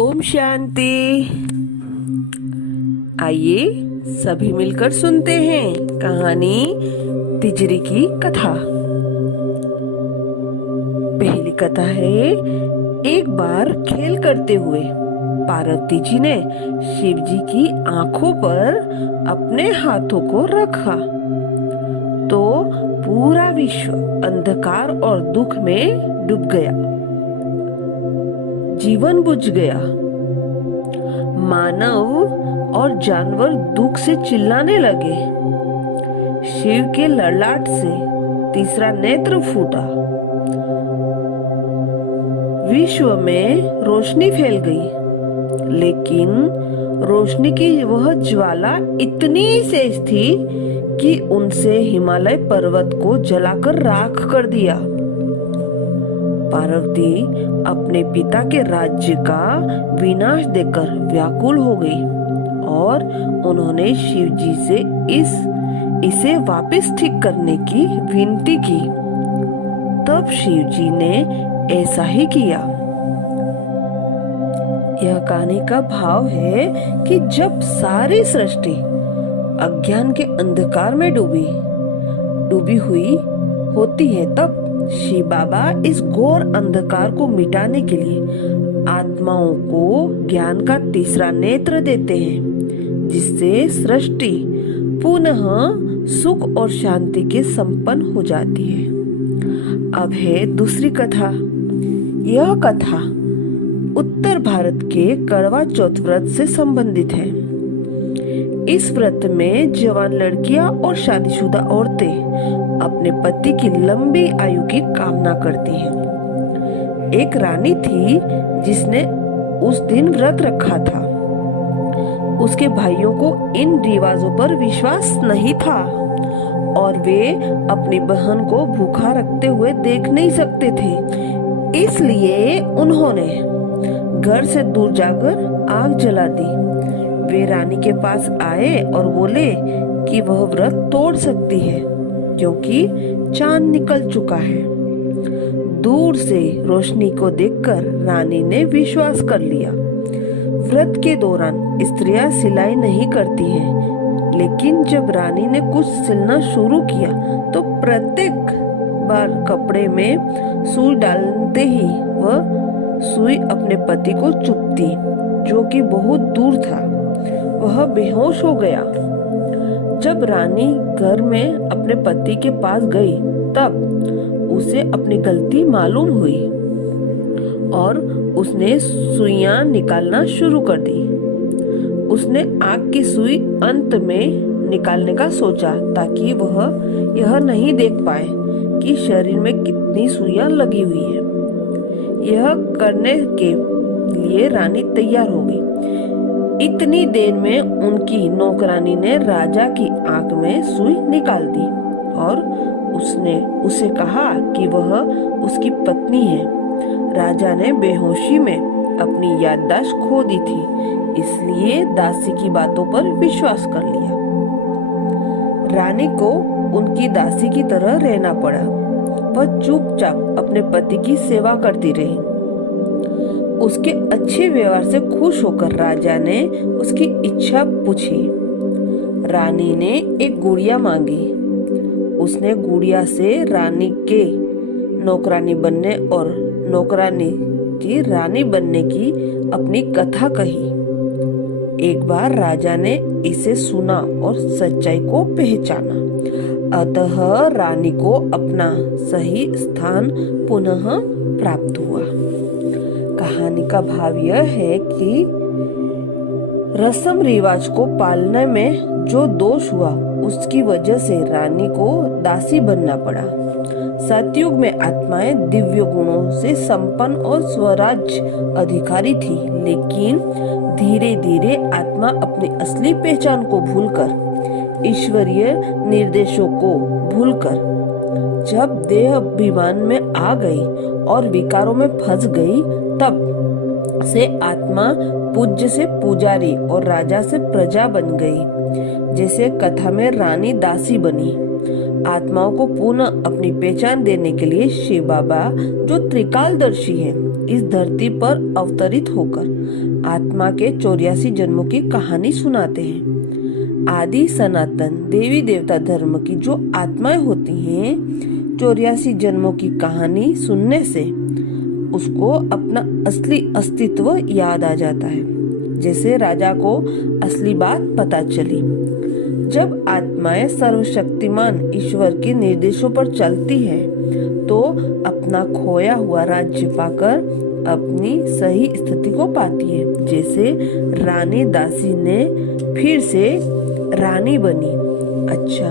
ओम शांति। आइए सभी मिलकर सुनते हैं कहानी तिजरी की कथा। पहली कथा है, एक बार खेल करते हुए पार्वती जी ने शिव जी की आंखों पर अपने हाथों को रखा तो पूरा विश्व अंधकार और दुख में डूब गया। जीवन बुझ गया। मानव और जानवर दुख से चिल्लाने लगे। शिव के ललाट से तीसरा नेत्र फूटा। विश्व में रोशनी फैल गई, लेकिन रोशनी की वह ज्वाला इतनी तेज थी कि उनसे हिमालय पर्वत को जलाकर राख कर दिया। पार्वती अपने पिता के राज्य का विनाश देखकर व्याकुल हो गई और उन्होंने शिव जी से इसे वापस ठीक करने की विनती की। तब शिव जी ने ऐसा ही किया। यह कहानी का भाव है कि जब सारी सृष्टि अज्ञान के अंधकार में डूबी हुई होती है, तब शिव बाबा इस घोर अंधकार को मिटाने के लिए आत्माओं को ज्ञान का तीसरा नेत्र देते हैं, जिससे सृष्टि पुनः सुख और शांति के संपन्न हो जाती है। अब है दूसरी कथा। यह कथा उत्तर भारत के करवा चौथ व्रत से संबंधित है। इस व्रत में जवान लड़कियां और शादीशुदा औरतें अपने पति की लंबी आयु की कामना करती हैं। एक रानी थी जिसने उस दिन व्रत रखा था। उसके भाइयों को इन रिवाजों पर विश्वास नहीं था और वे अपनी बहन को भूखा रखते हुए देख नहीं सकते थे। इसलिए उन्होंने घर से दूर जाकर आग जला दी। वे रानी के पास आए और बोले कि वह व्रत तोड़ सकती है क्योंकि चांद निकल चुका है। दूर से रोशनी को देखकर रानी ने विश्वास कर लिया। व्रत के दौरान स्त्रियां सिलाई नहीं करती हैं, लेकिन जब रानी ने कुछ सिलना शुरू किया तो प्रत्येक बार कपड़े में सुई डालते ही वह सुई अपने पति को चुभती, जो कि बहुत दूर था। वह बेहोश हो गया। जब रानी घर में अपने पति के पास गई, तब उसे अपनी गलती मालूम हुई और उसने सुइयां निकालना शुरू कर दी। उसने आग की सुई अंत में निकालने का सोचा ताकि वह यह नहीं देख पाए कि शरीर में कितनी सुइयां लगी हुई है। यह करने के लिए रानी तैयार हो गई। इतनी देर में उनकी नौकरानी ने राजा की आंख में सुई निकाल दी और उसने उसे कहा कि वह उसकी पत्नी है। राजा ने बेहोशी में अपनी याददाश्त खो दी थी, इसलिए दासी की बातों पर विश्वास कर लिया। रानी को उनकी दासी की तरह रहना पड़ा। वह चुपचाप अपने पति की सेवा करती रही। उसके अच्छे व्यवहार से खुश होकर राजा ने उसकी इच्छा पूछी। रानी ने एक गुड़िया मांगी। उसने गुड़िया से रानी के नौकरानी बनने और नौकरानी की रानी बनने की अपनी कथा कही। एक बार राजा ने इसे सुना और सच्चाई को पहचाना। अतः रानी को अपना सही स्थान पुनः प्राप्त हुआ। कहानी का भाव यह है कि रस्म रिवाज को पालने में जो दोष हुआ, उसकी वजह से रानी को दासी बनना पड़ा। सतयुग में आत्माएं दिव्य गुणों से संपन्न और स्वराज अधिकारी थी, लेकिन धीरे धीरे आत्मा अपनी असली पहचान को भूलकर, ईश्वरीय निर्देशों को भूलकर जब देह अभिमान में आ गई और विकारों में फंस गई, तब से आत्मा पूज्य से पुजारी और राजा से प्रजा बन गई। जैसे कथा में रानी दासी बनी। आत्माओं को पुनः अपनी पहचान देने के लिए शिव बाबा, जो त्रिकालदर्शी हैं, इस धरती पर अवतरित होकर आत्मा के 84 जन्मों की कहानी सुनाते हैं। आदि सनातन देवी देवता धर्म की जो आत्माएं होती हैं, 84 जन्मों की कहानी सुनने से उसको अपना असली अस्तित्व याद आ जाता है, जैसे राजा को असली बात पता चली। जब आत्माएं सर्वशक्तिमान ईश्वर के निर्देशों पर चलती है तो अपना खोया हुआ राज्य पाकर अपनी सही स्थिति को पाती है, जैसे रानी दासी ने फिर से रानी बनी। अच्छा,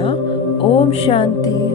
ओम शांति।